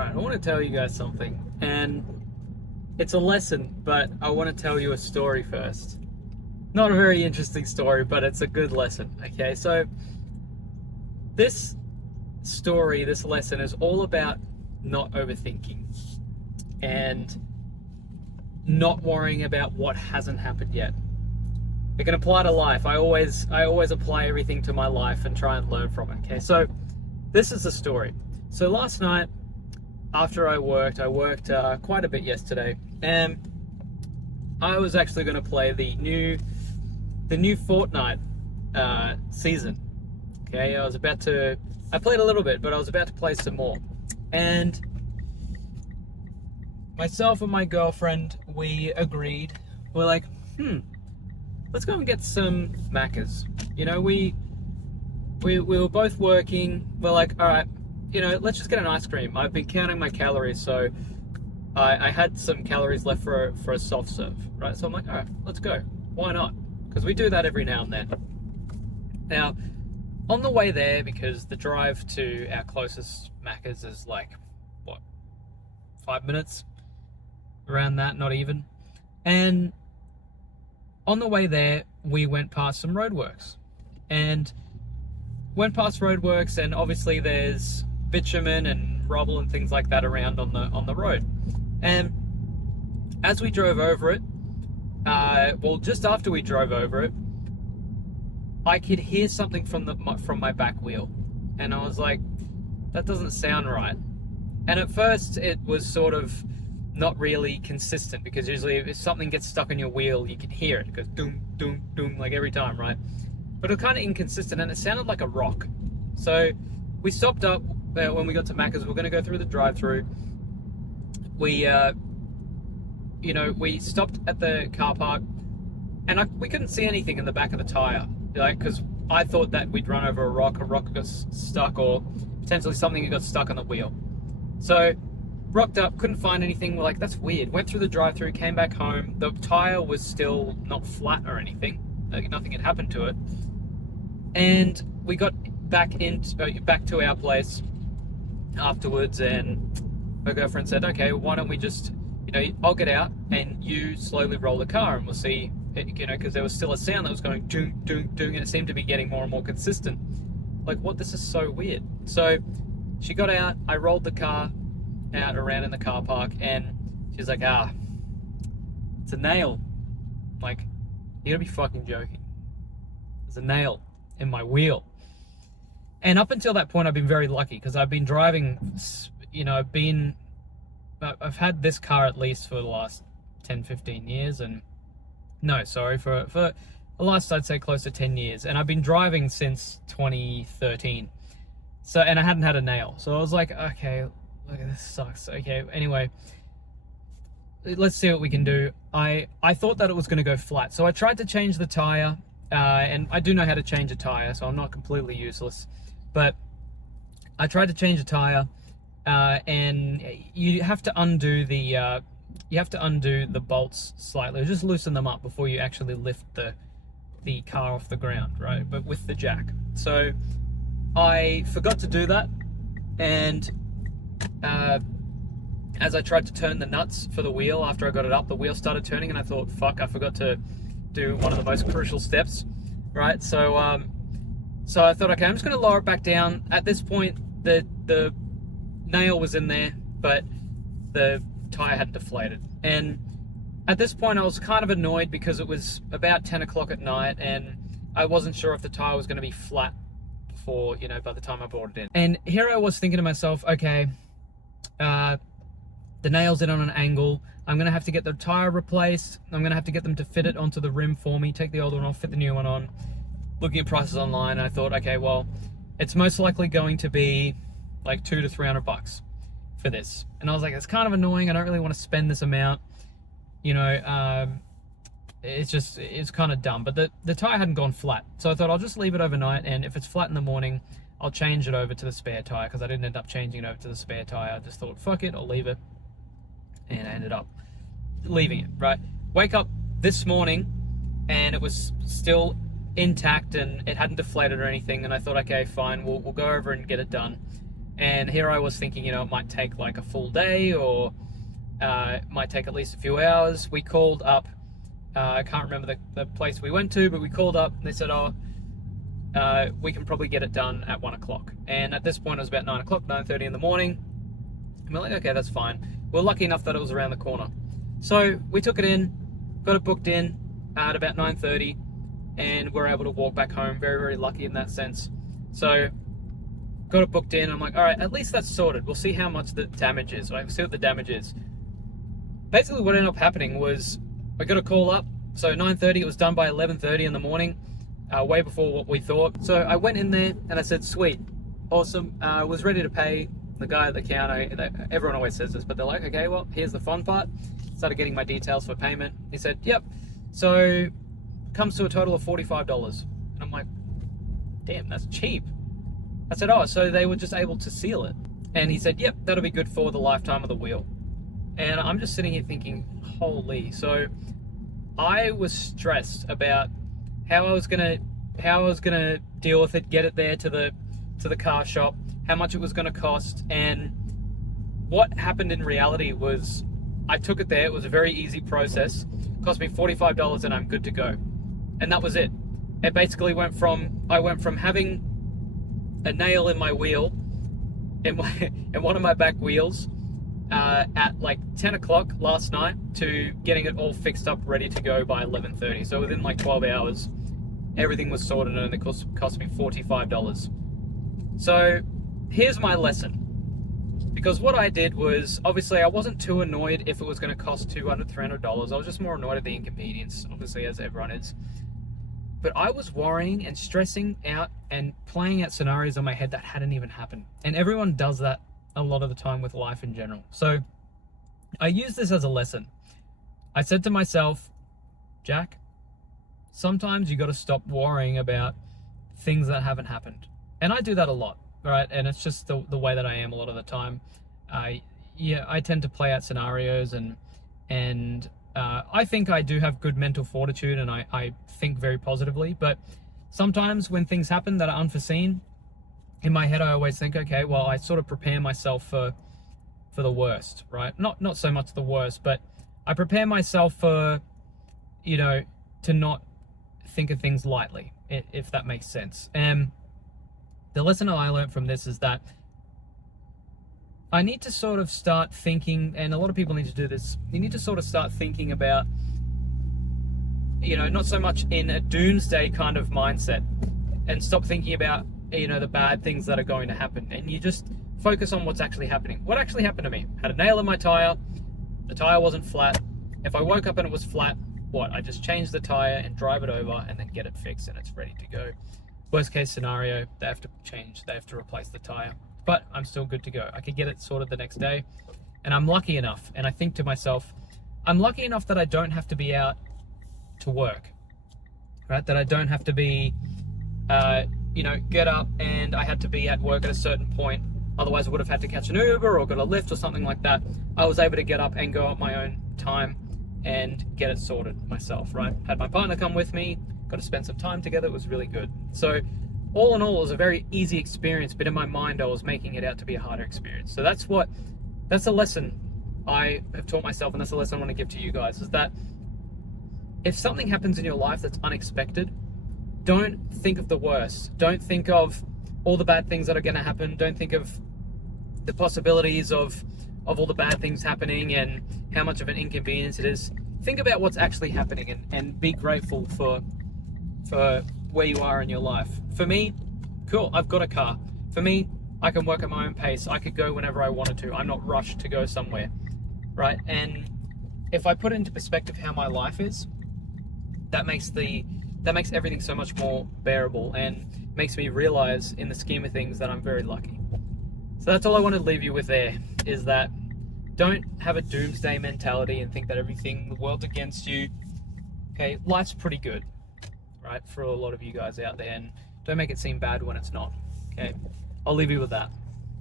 Alright, I want to tell you guys something, and it's a lesson, but I want to tell you a story first. Not a very interesting story, but it's a good lesson, okay? So, this story, this lesson is all about not overthinking and not worrying about what hasn't happened yet. It can apply to life. I always apply everything to my life and try and learn from it, okay? So, this is the story. So last night, after I worked quite a bit yesterday, and I was actually going to play the new Fortnite season. Okay, I played a little bit, but I was about to play some more. And myself and my girlfriend, we agreed, we're like, let's go and get some Maccas. You know, we were both working, we're like, all right, you know, let's just get an ice cream. I've been counting my calories, so I had some calories left for a soft serve, right? So I'm like, all right, let's go. Why not? Because we do that every now and then. Now, on the way there, because the drive to our closest Macca's is like, 5 minutes? Around that, not even. And on the way there, we went past some roadworks. And went past roadworks, and obviously there's bitumen and rubble and things like that around on the road. And as we drove over it, just after we drove over it, I could hear something from my back wheel, and I was like, that doesn't sound right. And at first it was sort of not really consistent, because usually if something gets stuck in your wheel, you can hear it. It goes doom, doom, doom, like every time, right? But it was kind of inconsistent, and it sounded like a rock. So we stopped up when we got to Macca's. We're going to go through the drive-through. We stopped at the car park, and we couldn't see anything in the back of the tire, like, because I thought that we'd run over a rock got stuck, or potentially something that got stuck on the wheel. So rocked up, couldn't find anything. We're like, that's weird. Went through the drive-through, came back home. The tire was still not flat or anything. Like, nothing had happened to it. And we got back to our place afterwards, and my girlfriend said, okay, why don't we just, I'll get out and you slowly roll the car, and we'll see, because there was still a sound that was going doong, doong, doong, and it seemed to be getting more and more consistent. Like, what? This is so weird. So she got out, I rolled the car out around in the car park, and she's like, it's a nail. I'm like, you gotta be fucking joking. There's a nail in my wheel. And up until that point, I've been very lucky, because I've been driving, I've had this car at least for the last 10, 15 years, and for the last, I'd say, close to 10 years, and I've been driving since 2013. So, and I hadn't had a nail. So I was like, okay, look, this sucks. Okay, anyway, let's see what we can do. I thought that it was going to go flat, so I tried to change the tire, and I do know how to change a tire, so I'm not completely useless. But I tried to change a tire, and you have to undo the bolts slightly, just loosen them up before you actually lift the car off the ground, right? But with the jack. So I forgot to do that, and as I tried to turn the nuts for the wheel after I got it up, the wheel started turning, and I thought, fuck, I forgot to do one of the most crucial steps, right? So I thought, okay, I'm just going to lower it back down. At this point, the nail was in there, but the tire hadn't deflated. And at this point, I was kind of annoyed, because it was about 10 o'clock at night, and I wasn't sure if the tire was going to be flat before, by the time I brought it in. And here I was thinking to myself, okay, the nail's in on an angle. I'm going to have to get the tire replaced. I'm going to have to get them to fit it onto the rim for me, take the old one off, fit the new one on. Looking at prices online, and I thought, okay, well, it's most likely going to be like $200 to $300 for this. And I was like, it's kind of annoying. I don't really want to spend this amount. It's kind of dumb. But the tire hadn't gone flat. So I thought I'll just leave it overnight, and if it's flat in the morning, I'll change it over to the spare tire, because I didn't end up changing it over to the spare tire. I just thought, fuck it, I'll leave it. And I ended up leaving it, right? Wake up this morning, and it was still intact, and it hadn't deflated or anything, and I thought, okay, fine, we'll go over and get it done. And here I was thinking, it might take like a full day, or it might take at least a few hours. We called up, I can't remember the place we went to, but we called up and they said, we can probably get it done at 1 o'clock. And at this point it was about 9 o'clock, 9:30 in the morning. And we're like, okay, that's fine. We're lucky enough that it was around the corner. So we took it in, got it booked in at about 9:30, and we're able to walk back home. Very, very lucky in that sense. So got it booked in. I'm like, all right, at least that's sorted. We'll see how much the damage is. Right? We'll see what the damage is. Basically what ended up happening was I got a call up. So 9:30, it was done by 11:30 in the morning, way before what we thought. So I went in there and I said, sweet, awesome. Was ready to pay. The guy at the counter, everyone always says this, but they're like, okay, well, here's the fun part. Started getting my details for payment. He said, yep. So comes to a total of $45. And I'm like, damn, that's cheap. I said, oh, so they were just able to seal it. And he said, yep, that'll be good for the lifetime of the wheel. And I'm just sitting here thinking, holy. So I was stressed about how I was gonna deal with it, get it there to the car shop, how much it was gonna cost. And what happened in reality was I took it there. It was a very easy process. It cost me $45 and I'm good to go. And that was it. It basically I went from having a nail in my wheel, in one of my back wheels, at like 10 o'clock last night, to getting it all fixed up, ready to go by 11:30. So within like 12 hours, everything was sorted, and it cost me $45. So here's my lesson. Because what I did was, obviously I wasn't too annoyed if it was going to cost $200, $300. I was just more annoyed at the inconvenience, obviously, as everyone is. But I was worrying and stressing out and playing out scenarios in my head that hadn't even happened. And everyone does that a lot of the time with life in general. So I used this as a lesson. I said to myself, Jack, sometimes you got to stop worrying about things that haven't happened. And I do that a lot, right? And it's just the way that I am a lot of the time. I tend to play out scenarios, and I think I do have good mental fortitude, and I think very positively. But sometimes when things happen that are unforeseen, in my head I always think, okay, well, I sort of prepare myself for the worst, right? Not so much the worst, but I prepare myself for, to not think of things lightly, if that makes sense. And the lesson I learned from this is that I need to sort of start thinking, and a lot of people need to do this, you need to sort of start thinking about, not so much in a doomsday kind of mindset, and stop thinking about, the bad things that are going to happen, and you just focus on what's actually happening. What actually happened to me? Had a nail in my tire, the tire wasn't flat. If I woke up and it was flat, I just change the tire and drive it over and then get it fixed and it's ready to go. Worst case scenario, they have to replace the tire, but I'm still good to go. I could get it sorted the next day, and I'm lucky enough, and I think to myself, I'm lucky enough that I don't have to be out to work, right? That I don't have to be, get up and I had to be at work at a certain point. Otherwise I would have had to catch an Uber or got a Lyft or something like that. I was able to get up and go at my own time and get it sorted myself, right? Had my partner come with me, got to spend some time together. It was really good. So all in all, it was a very easy experience, but in my mind I was making it out to be a harder experience. So that's a lesson I have taught myself, and that's a lesson I want to give to you guys, is that if something happens in your life that's unexpected, don't think of the worst. Don't think of all the bad things that are going to happen. Don't think of the possibilities of all the bad things happening and how much of an inconvenience it is. Think about what's actually happening, and be grateful for where you are in your life. For me, cool, I've got a car. For me, I can work at my own pace. I could go whenever I wanted to. I'm not rushed to go somewhere, right? And if I put it into perspective how my life is, that makes everything so much more bearable and makes me realize in the scheme of things that I'm very lucky. So that's all I want to leave you with there, is that don't have a doomsday mentality and think that the world's against you. Okay, life's pretty good, right, for a lot of you guys out there, and don't make it seem bad when it's not. Okay, I'll leave you with that.